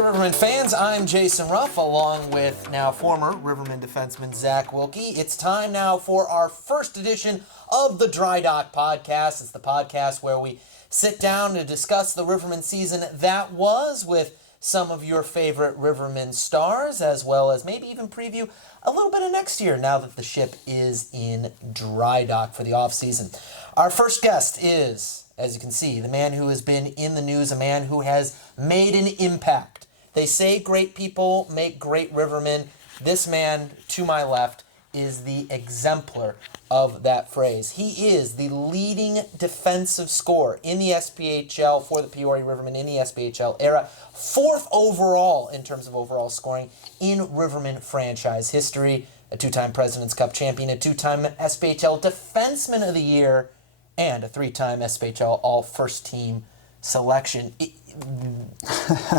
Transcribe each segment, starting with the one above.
there, Rivermen fans. I'm Jason Ruff, along with now former Rivermen defenseman Zach Wilkie. It's time now for our first edition of the Dry Dock Podcast. It's the podcast where we sit down to discuss the Rivermen season that was with some of your favorite Rivermen stars, as well as maybe even preview a little bit of next year now that the ship is in dry dock for the offseason. Our first guest is, as you can see, the man who has been in the news, a man who has made an impact. They say great people make great Rivermen. This man, to my left, is the exemplar of that phrase. He is the leading defensive scorer in the SPHL for the Peoria Rivermen in the SPHL era. 4th overall in terms of overall scoring in Rivermen franchise history. A 2-time President's Cup champion, a 2-time SPHL Defenseman of the Year, and a 3-time SPHL All-First Team selection.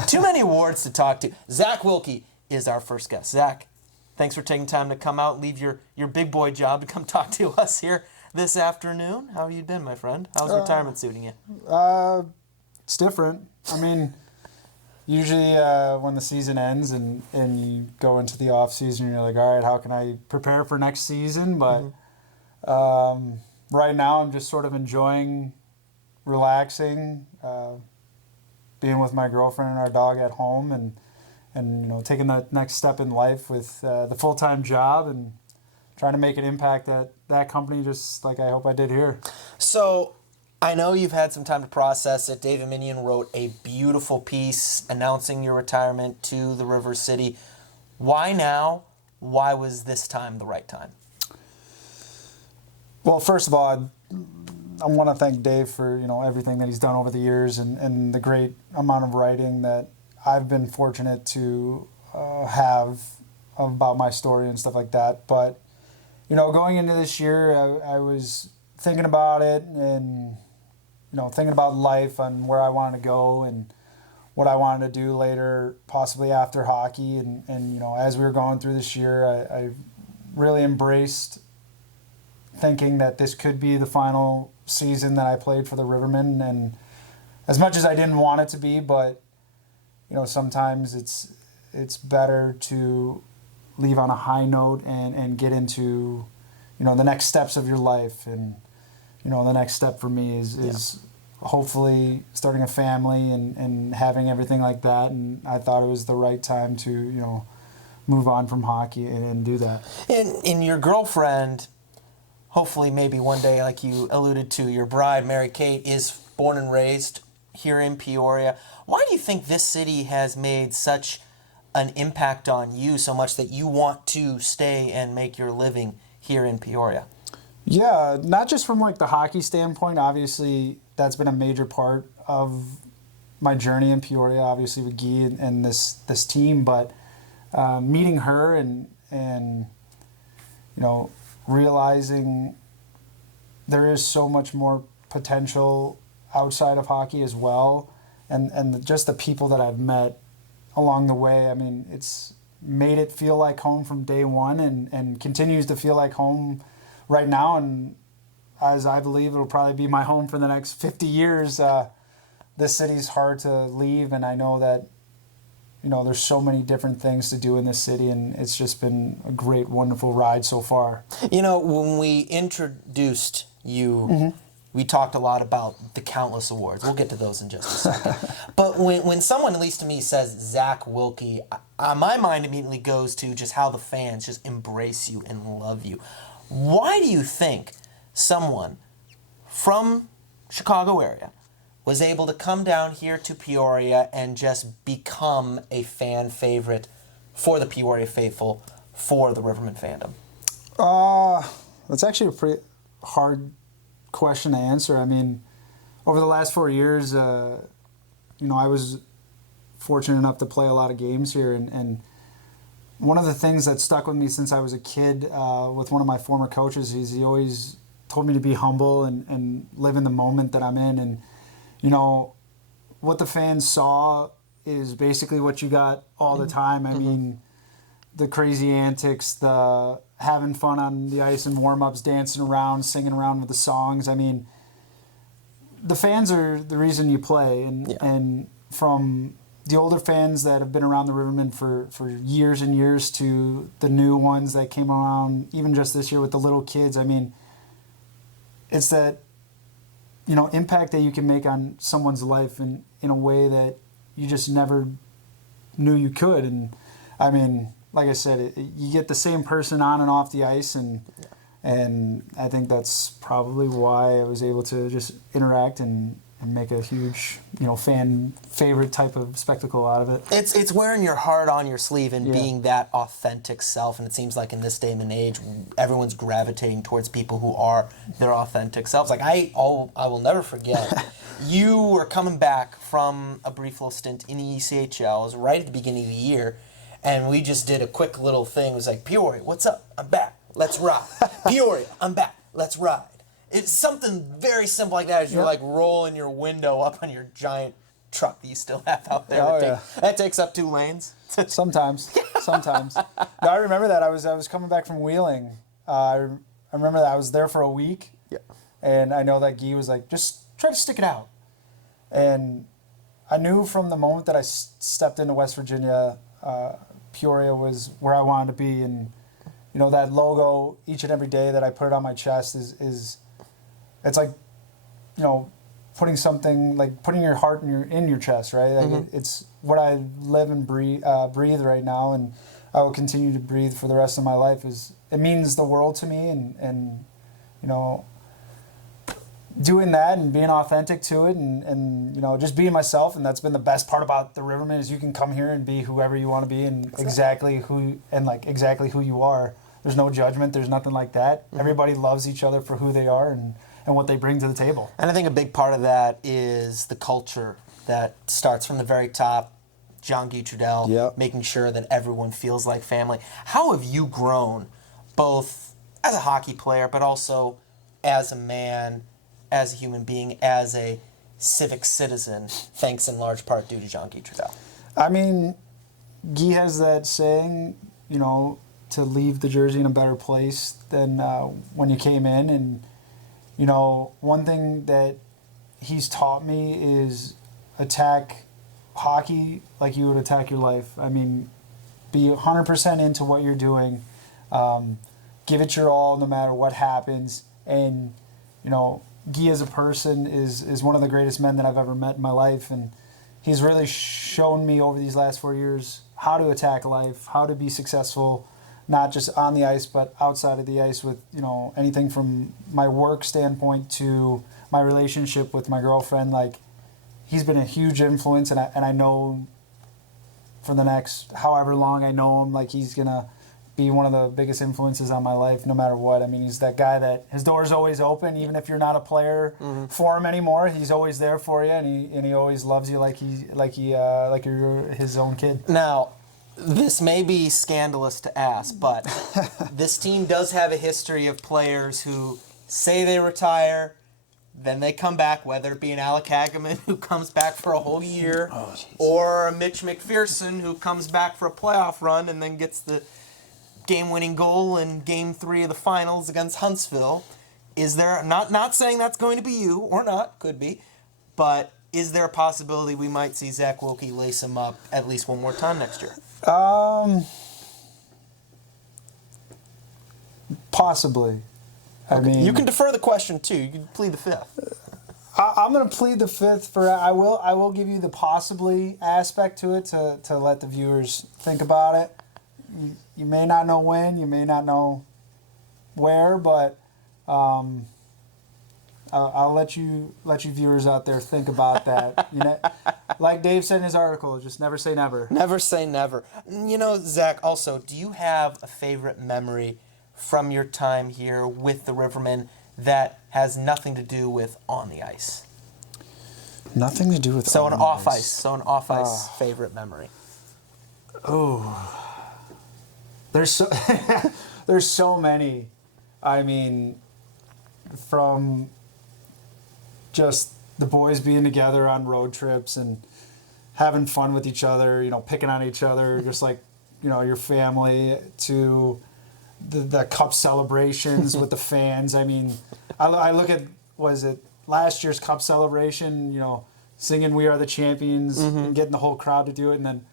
Too many awards to talk to. Zach Wilkie is our first guest. Zach, thanks for taking time to come out, leave your big boy job to come talk to us here this afternoon. How have you been, my friend? How's retirement suiting you? It's different. I mean, usually when the season ends and you go into the off season, you're like, all right, how can I prepare for next season? But right now I'm just sort of enjoying relaxing, being with my girlfriend and our dog at home, and you know, taking that next step in life with the full-time job and trying to make an impact at that company, just like I hope I did here. So I know you've had some time to process it. David Minion wrote a beautiful piece announcing your retirement to the River City. Why now? Why was this time the right time? Well, first of all, I want to thank Dave for, you know, everything that he's done over the years and the great amount of writing that I've been fortunate to have about my story and stuff like that. But, you know, going into this year, I was thinking about it and, you know, thinking about life and where I wanted to go and what I wanted to do later, possibly after hockey. And you know, as we were going through this year, I really embraced thinking that this could be the final season that I played for the Rivermen. And as much as I didn't want it to be, but you know, sometimes it's better to leave on a high note and get into, you know, the next steps of your life. And, you know, the next step for me is hopefully starting a family and having everything like that. And I thought it was the right time to, you know, move on from hockey and do that. And your girlfriend, hopefully maybe one day, like you alluded to, your bride, Mary Kate, is born and raised here in Peoria. Why do you think this city has made such an impact on you so much that you want to stay and make your living here in Peoria? Yeah, not just from like the hockey standpoint. Obviously, that's been a major part of my journey in Peoria, obviously with Guy and this team. But meeting her and you know, realizing there is so much more potential outside of hockey as well. And just the people that I've met along the way, I mean, it's made it feel like home from day one and continues to feel like home right now. And as I believe it'll probably be my home for the next 50 years, this city's hard to leave. And I know that, you know, there's so many different things to do in this city, and it's just been a great, wonderful ride so far. You know, when we introduced you, we talked a lot about the countless awards. We'll get to those in just a second. But when someone, at least to me, says Zach Wilkie, my mind immediately goes to just how the fans just embrace you and love you. Why do you think someone from Chicago area was able to come down here to Peoria and just become a fan favorite for the Peoria faithful, for the Rivermen fandom? That's actually a pretty hard question to answer. I mean, over the last 4 years, you know, I was fortunate enough to play a lot of games here, and one of the things that stuck with me since I was a kid with one of my former coaches is he always told me to be humble and live in the moment that I'm in. And, you know, what the fans saw is basically what you got all the time. I mean, the crazy antics, the having fun on the ice and warm-ups, dancing around, singing around with the songs. I mean, the fans are the reason you play. And from the older fans that have been around the Rivermen for years and years to the new ones that came around even just this year with the little kids. I mean, it's that, impact that you can make on someone's life in a way that you just never knew you could. And I mean, like I said, you get the same person on and off the ice, and I think that's probably why I was able to just interact and make a huge, fan favorite type of spectacle out of it. It's wearing your heart on your sleeve and being that authentic self. And it seems like in this day and age, everyone's gravitating towards people who are their authentic selves. Like I will never forget, you were coming back from a brief little stint in the ECHL. It was right at the beginning of the year, and we just did a quick little thing. It was like, Peoria, what's up? I'm back. Let's ride. Peoria, I'm back. Let's ride. It's something very simple like that as you're like rolling your window up on your giant truck that you still have out there. That takes up 2 lanes. Sometimes. No, I remember that. I was coming back from Wheeling. I remember that I was there for a week. Yeah. And I know that Guy was like, just try to stick it out. And I knew from the moment that I stepped into West Virginia, Peoria was where I wanted to be. And, that logo each and every day that I put it on my chest is it's like, putting something, like putting your heart in your chest, right? Like it's what I live and breathe right now, and I will continue to breathe for the rest of my life. It means the world to me, and doing that and being authentic to it, and just being myself. And that's been the best part about the Rivermen, is you can come here and be whoever you want to be, and exactly who you are. There's no judgment. There's nothing like that. Everybody loves each other for who they are and what they bring to the table. And I think a big part of that is the culture that starts from the very top. John Guy Trudell, making sure that everyone feels like family. How have you grown, both as a hockey player, but also as a man, as a human being, as a civic citizen, thanks in large part due to John Guy Trudell? I mean, Guy has that saying, to leave the jersey in a better place than when you came in. And, one thing that he's taught me is attack hockey like you would attack your life. I mean, be 100% into what you're doing. Give it your all no matter what happens. And, Guy as a person is one of the greatest men that I've ever met in my life. And he's really shown me over these last 4 years how to attack life, how to be successful, not just on the ice, but outside of the ice with, anything from my work standpoint to my relationship with my girlfriend. Like, he's been a huge influence, and I know for the next however long I know him, like, he's going to be one of the biggest influences on my life no matter what. I mean, he's that guy that his door's always open, even if you're not a player for him anymore. He's always there for you, and he always loves you like you're his own kid. Now, this may be scandalous to ask, but this team does have a history of players who say they retire, then they come back, whether it be an Alec Hageman who comes back for a whole year, or a Mitch McPherson who comes back for a playoff run and then gets the game-winning goal in Game 3 of the finals against Huntsville. Is there, not saying that's going to be you, or not, could be, but is there a possibility we might see Zach Wilkie lace him up at least one more time next year? Possibly. Okay. I mean, you can defer the question too. You can plead the fifth. I'm going to plead the fifth I will give you the possibly aspect to it to let the viewers think about it. You may not know when, you may not know where, but I'll let you viewers out there think about that. Like Dave said in his article, just never say never. Never say never. Zach, also, do you have a favorite memory from your time here with the Rivermen that has nothing to do with on the ice? Nothing to do with an off ice favorite memory. Oh, there's so many. I mean, from just the boys being together on road trips and having fun with each other, picking on each other, just like, your family, to the cup celebrations with the fans. I mean, I look at, was it last year's cup celebration, singing "We Are the Champions" and getting the whole crowd to do it, and then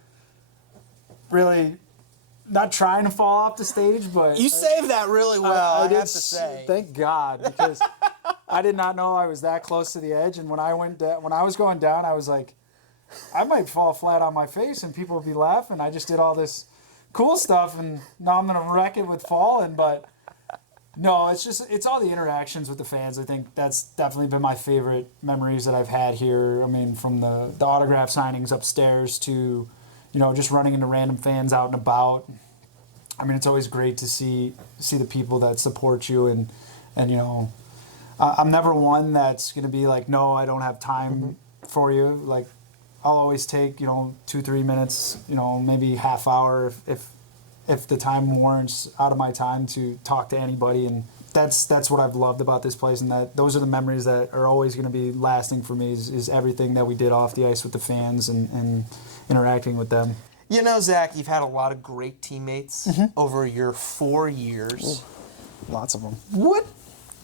really not trying to fall off the stage, but You saved that really well, I did have to say. Thank God, because I did not know I was that close to the edge, and when I was going down, I was like, I might fall flat on my face, and people would be laughing. I just did all this cool stuff, and now I'm gonna wreck it with falling, but. No, it's all the interactions with the fans. I think that's definitely been my favorite memories that I've had here. I mean, from the autograph signings upstairs to, just running into random fans out and about. I mean, it's always great to see the people that support you, and I'm never one that's going to be like, no, I don't have time for you. Like, I'll always take 2-3 minutes, maybe half hour if the time warrants out of my time to talk to anybody. And that's what I've loved about this place, and that those are the memories that are always going to be lasting for me is everything that we did off the ice with the fans and interacting with them. Zach, you've had a lot of great teammates over your 4 years. Ooh, lots of them. What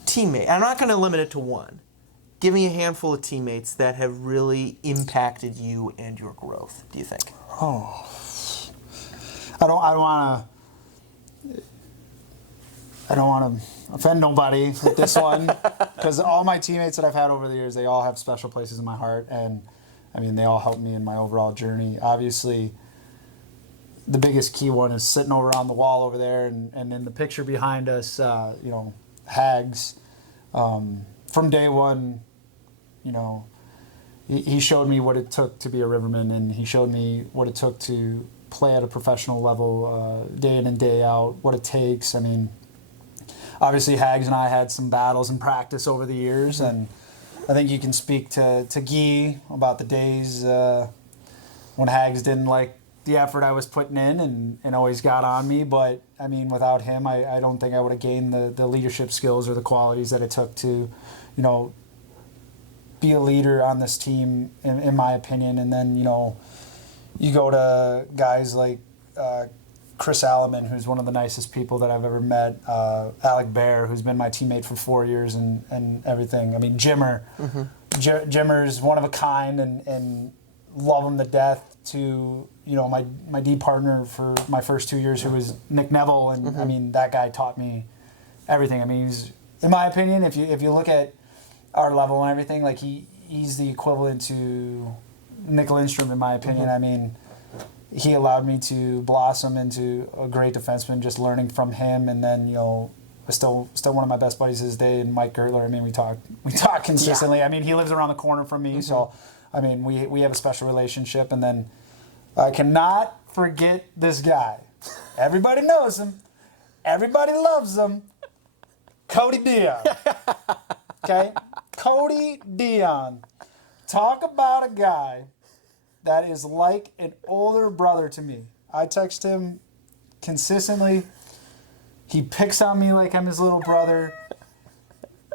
teammate, I'm not going to limit it to one, give me a handful of teammates that have really impacted you and your growth, do you think? Oh, I don't want to offend nobody with this one, because all my teammates that I've had over the years, they all have special places in my heart, and I mean, they all helped me in my overall journey. Obviously, the biggest key one is sitting over on the wall over there, and in the picture behind us, Hags, from day one, he showed me what it took to be a Riverman, and he showed me what it took to play at a professional level day in and day out, what it takes. I mean, obviously Hags and I had some battles in practice over the years, and I think you can speak to Guy about the days when Hags didn't like the effort I was putting in and always got on me. But, I mean, without him, I don't think I would have gained the leadership skills or the qualities that it took to, be a leader on this team, in my opinion. And then, you go to guys like Chris Alleman, who's one of the nicest people that I've ever met, Alec Bear, who's been my teammate for 4 years and everything. I mean, Jimmer. Jimmer's one of a kind and love him to death, to, my D partner for my first 2 years, who was Nick Neville. And, I mean, that guy taught me everything. I mean, he's, in my opinion, if you look at our level and everything, like he's the equivalent to Nick Lindstrom, in my opinion. I mean, he allowed me to blossom into a great defenseman, just learning from him. And then, still one of my best buddies to this day, and Mike Gertler. I mean, we talk consistently. Yeah. I mean, he lives around the corner from me, so I mean, we have a special relationship. And then I cannot forget this guy. Everybody knows him. Everybody loves him. Cody Dion. Okay, Cody Dion. Talk about a guy that is like an older brother to me. I text him consistently. He picks on me like I'm his little brother.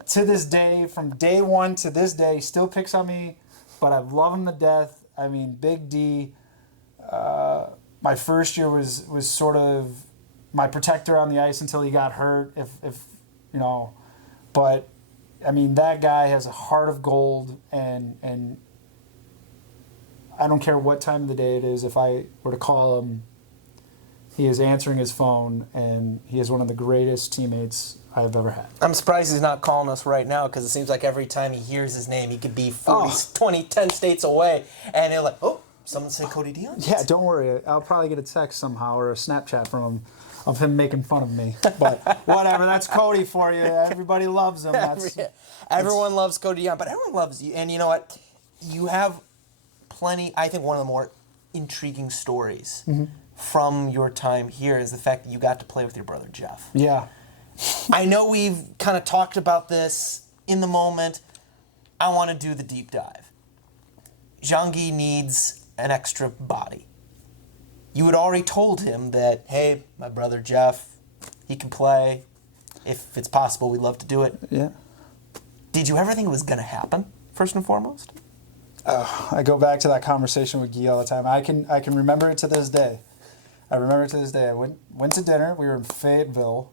To this day, from day one to this day, he still picks on me, but I love him to death. I mean, Big D, my first year was sort of my protector on the ice until he got hurt, if but I mean, that guy has a heart of gold, and I don't care what time of the day it is. If I were to call him, he is answering his phone, and he is one of the greatest teammates I've ever had. I'm surprised he's not calling us right now, because it seems like every time he hears his name, he could be 10 states away, and they're like, oh, someone say Cody Dion? Yeah, don't worry. I'll probably get a text somehow or a Snapchat from him of him making fun of me. But whatever, that's Cody for you. Everybody loves him. Everyone loves Cody Dion, but everyone loves you. And you know what? You have plenty, I think one of the more intriguing stories from your time here is the fact that you got to play with your brother, Jeff. Yeah. I know we've kind of talked about this in the moment. I want to do the deep dive. Jean-Guy needs an extra body. You had already told him that, hey, my brother Jeff, he can play. If it's possible, we'd love to do it. Yeah. Did you ever think it was going to happen, first and foremost? I go back to that conversation with Guy all the time. I can remember it to this day. I remember it to this day. I went to dinner. We were in Fayetteville.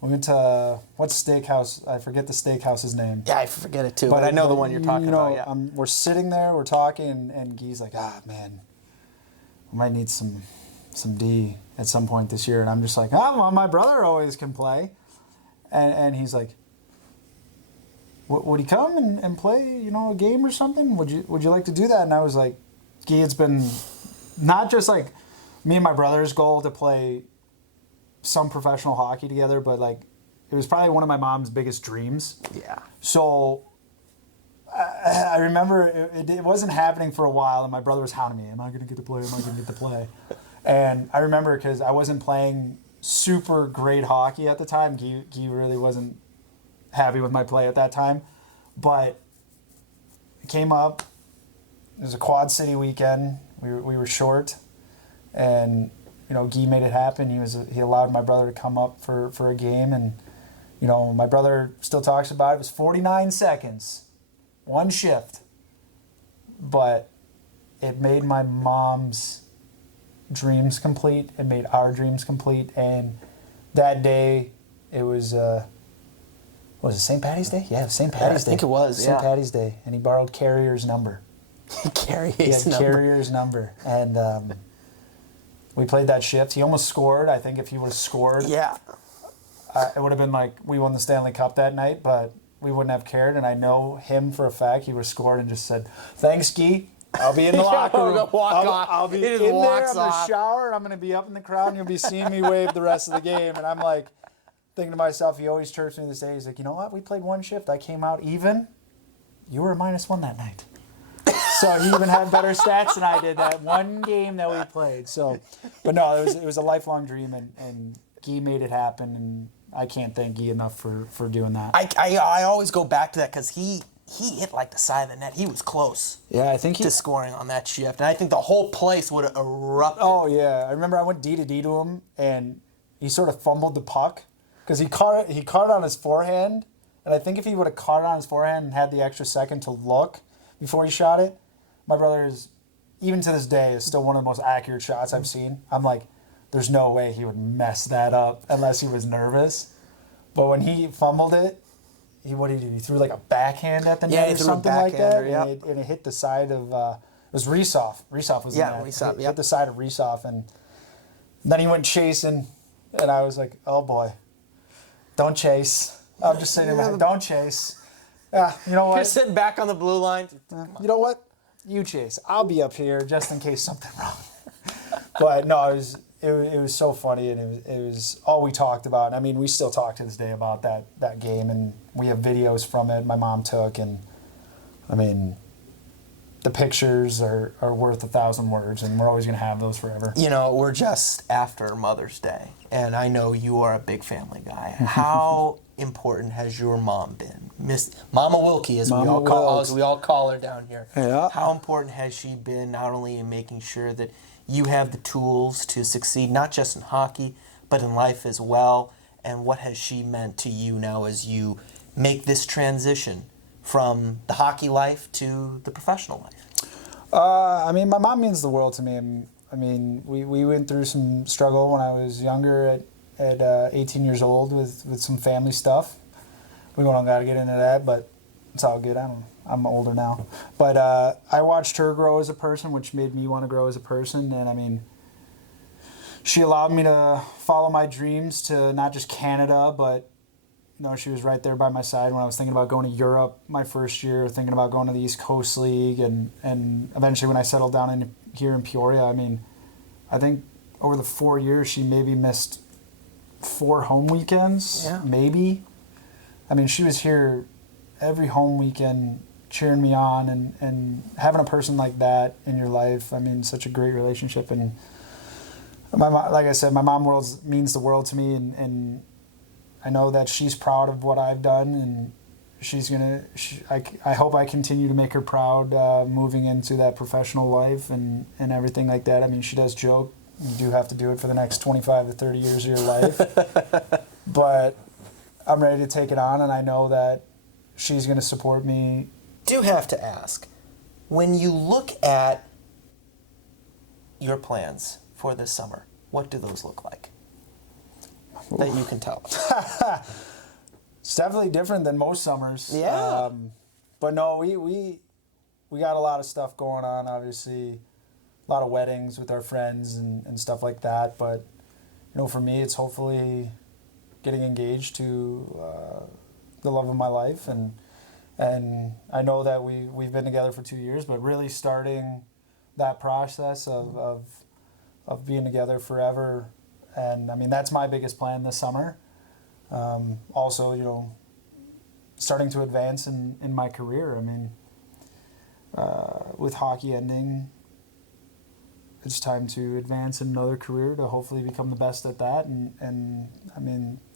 We went to, what steakhouse? I forget the steakhouse's name. Yeah, I forget it too, but I know the one you're talking about, yeah. We're sitting there, we're talking, and Guy's like, man, we might need some D at some point this year. And I'm just like, well, my brother always can play. And he's like, would he come and play, a game or something? Would you like to do that? And I was like, Guy, it's been not just like me and my brother's goal to play some professional hockey together, but like it was probably one of my mom's biggest dreams. Yeah. So I remember it wasn't happening for a while, and my brother was hounding me, am I going to get to play? Am I going to get to play? And I remember because I wasn't playing super great hockey at the time. Guy really wasn't happy with my play at that time, but it came up. It was a Quad City weekend. We were short, and Guy made it happen. He allowed my brother to come up for a game, and my brother still talks about it. It was 49 seconds, one shift, but it made my mom's dreams complete. It made our dreams complete, and that day it was. Was it St. Patty's Day? Yeah, it was St. Patty's Day. I think it was, St. Patty's Day, and he borrowed Carrier's number. Carrier's number, and we played that shift. He almost scored. I think if he would have scored, yeah, it would have been like we won the Stanley Cup that night, but we wouldn't have cared. And I know him for a fact. He would have scored and just said, "Thanks, Guy. I'll be in the locker room. I'll be in there. I'm going to shower, and I'm going to be up in the crowd, and you'll be seeing me wave the rest of the game." And I'm like, thinking to myself, he always chirps me this day. He's like, you know what? We played one shift. I came out even. You were a -1 that night. So he even had better stats than I did that one game that we played. So, but no, it was a lifelong dream, and Guy made it happen, and I can't thank Guy enough for doing that. I always go back to that because he hit like the side of the net. He was close. Yeah, I think to scoring on that shift, and I think the whole place would have erupted. Oh yeah, I remember I went D to D to him, and he sort of fumbled the puck because he caught it on his forehand, and I think if he would have caught it on his forehand and had the extra second to look before he shot it, my brother is, even to this day, is still one of the most accurate shots I've seen. I'm like, there's no way he would mess that up unless he was nervous. But when he fumbled it, what did he do? He threw like a backhand at the net or something like that, yep. and it hit the side of, it was Risov. Risov was in that. Risov, hit the side of Risov, and then he went chasing, and I was like, oh boy, don't chase. I'm just sitting there, don't chase. You know what? You're sitting back on the blue line. You know what? You chase. I'll be up here just in case something wrong. But no, it was so funny, and it was all we talked about. I mean, we still talk to this day about that game, and we have videos from it my mom took, and I mean, the pictures are worth 1,000 words, and we're always going to have those forever. We're just after Mother's Day, and I know you are a big family guy. How important has your mom been? Miss Mama Wilkie, as we all call her down here. Yeah. How important has she been, not only in making sure that you have the tools to succeed, not just in hockey, but in life as well? And what has she meant to you now as you make this transition from the hockey life to the professional life? I mean, my mom means the world to me. I mean, we went through some struggle when I was younger at 18 years old with some family stuff. We don't got to get into that, but it's all good. I'm older now. But I watched her grow as a person, which made me want to grow as a person. And I mean, she allowed me to follow my dreams to not just Canada, but she was right there by my side when I was thinking about going to Europe my first year, thinking about going to the East Coast League, and eventually when I settled down here in Peoria, I mean, I think over the 4 years she maybe missed 4 home weekends, maybe. I mean, she was here every home weekend cheering me on, and having a person like that in your life, I mean, such a great relationship. And like I said, my mom means the world to me, and I know that she's proud of what I've done, and I hope I continue to make her proud moving into that professional life and everything like that. I mean, she does joke, you do have to do it for the next 25 to 30 years of your life. But I'm ready to take it on, and I know that she's going to support me. Do have to ask, when you look at your plans for this summer, what do those look like? that you can tell us? It's definitely different than most summers. Yeah. But no, we got a lot of stuff going on, obviously. A lot of weddings with our friends and stuff like that. But, for me, it's hopefully getting engaged to the love of my life. And I know that we've been together for 2 years, but really starting that process of being together forever. And, that's my biggest plan this summer. Also, starting to advance in my career. With hockey ending, it's time to advance in another career to hopefully become the best at that. And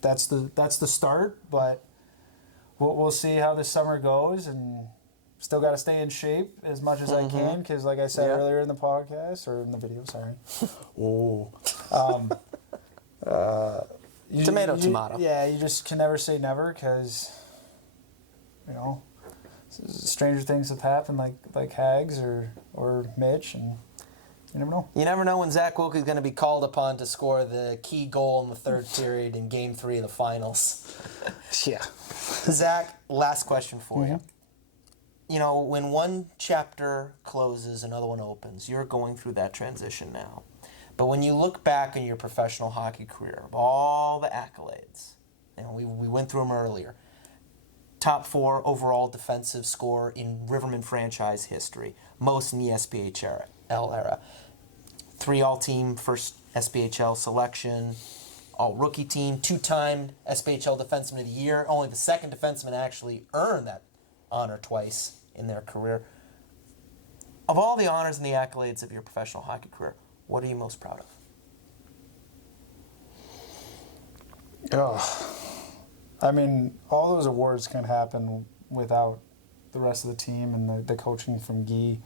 that's the start, but we'll see how this summer goes, and still got to stay in shape as much as I can, because like I said earlier in the podcast, or in the video, sorry. Tomato. Yeah, you just can never say never, because, stranger things have happened, like Hags or Mitch, and you never know. You never know when Zach Wilkie is going to be called upon to score the key goal in the third period in Game 3 of the finals. Yeah. Zach, last question for you. When one chapter closes, another one opens. You're going through that transition now. But when you look back in your professional hockey career, of all the accolades, we went through them earlier, top 4 overall defensive score in Rivermen franchise history, most in the SPHL era, 3 all-team first SPHL selection, all-rookie team, 2-time SPHL Defenseman of the Year. Only the second defenseman actually earned that honor twice in their career. Of all the honors and the accolades of your professional hockey career, what are you most proud of? All those awards can happen without the rest of the team and the coaching from Guy.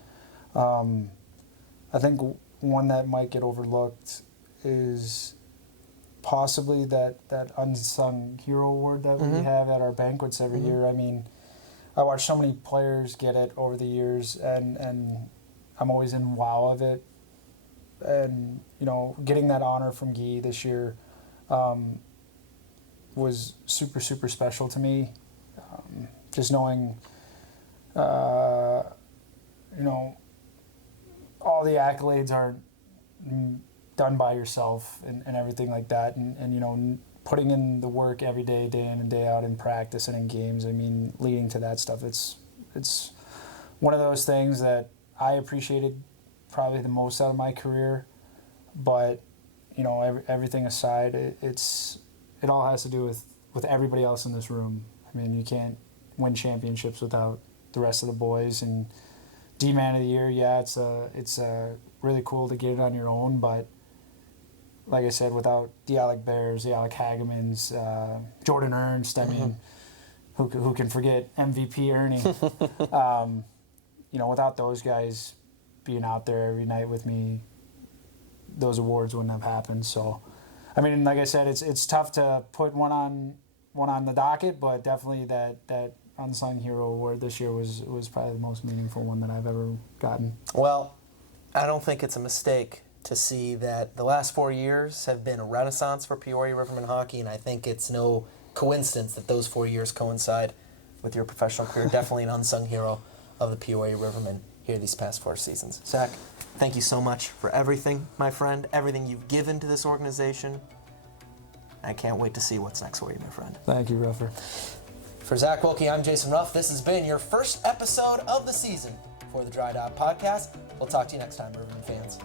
I think one that might get overlooked is possibly that unsung hero award that we have at our banquets every year. I watch so many players get it over the years, and I'm always in wow of it. And, getting that honor from Guy this year was super, super special to me. Just knowing, all the accolades aren't done by yourself and everything like that. And putting in the work every day, day in and day out in practice and in games, leading to that stuff, it's one of those things that I appreciated probably the most out of my career. But, everything aside, it all has to do with everybody else in this room. You can't win championships without the rest of the boys. And D-Man of the Year, yeah, it's really cool to get it on your own, but like I said, without the Alec Bears, the Alec Hagemans, Jordan Ernst, who can forget MVP Ernie? Without those guys being out there every night with me, those awards wouldn't have happened. So, like I said, it's tough to put one on the docket, but definitely that unsung hero award this year was probably the most meaningful one that I've ever gotten. Well, I don't think it's a mistake to see that the last 4 years have been a renaissance for Peoria Rivermen hockey, and I think it's no coincidence that those 4 years coincide with your professional career. Definitely an unsung hero of the Peoria Rivermen here these past 4 seasons. Zach, thank you so much for everything, my friend, everything you've given to this organization. I can't wait to see what's next for you, my friend. Thank you, Ruffer. For Zach Wilkie, I'm Jason Ruff. This has been your first episode of the season for the Dry Dot Podcast. We'll talk to you next time, Rivermen fans.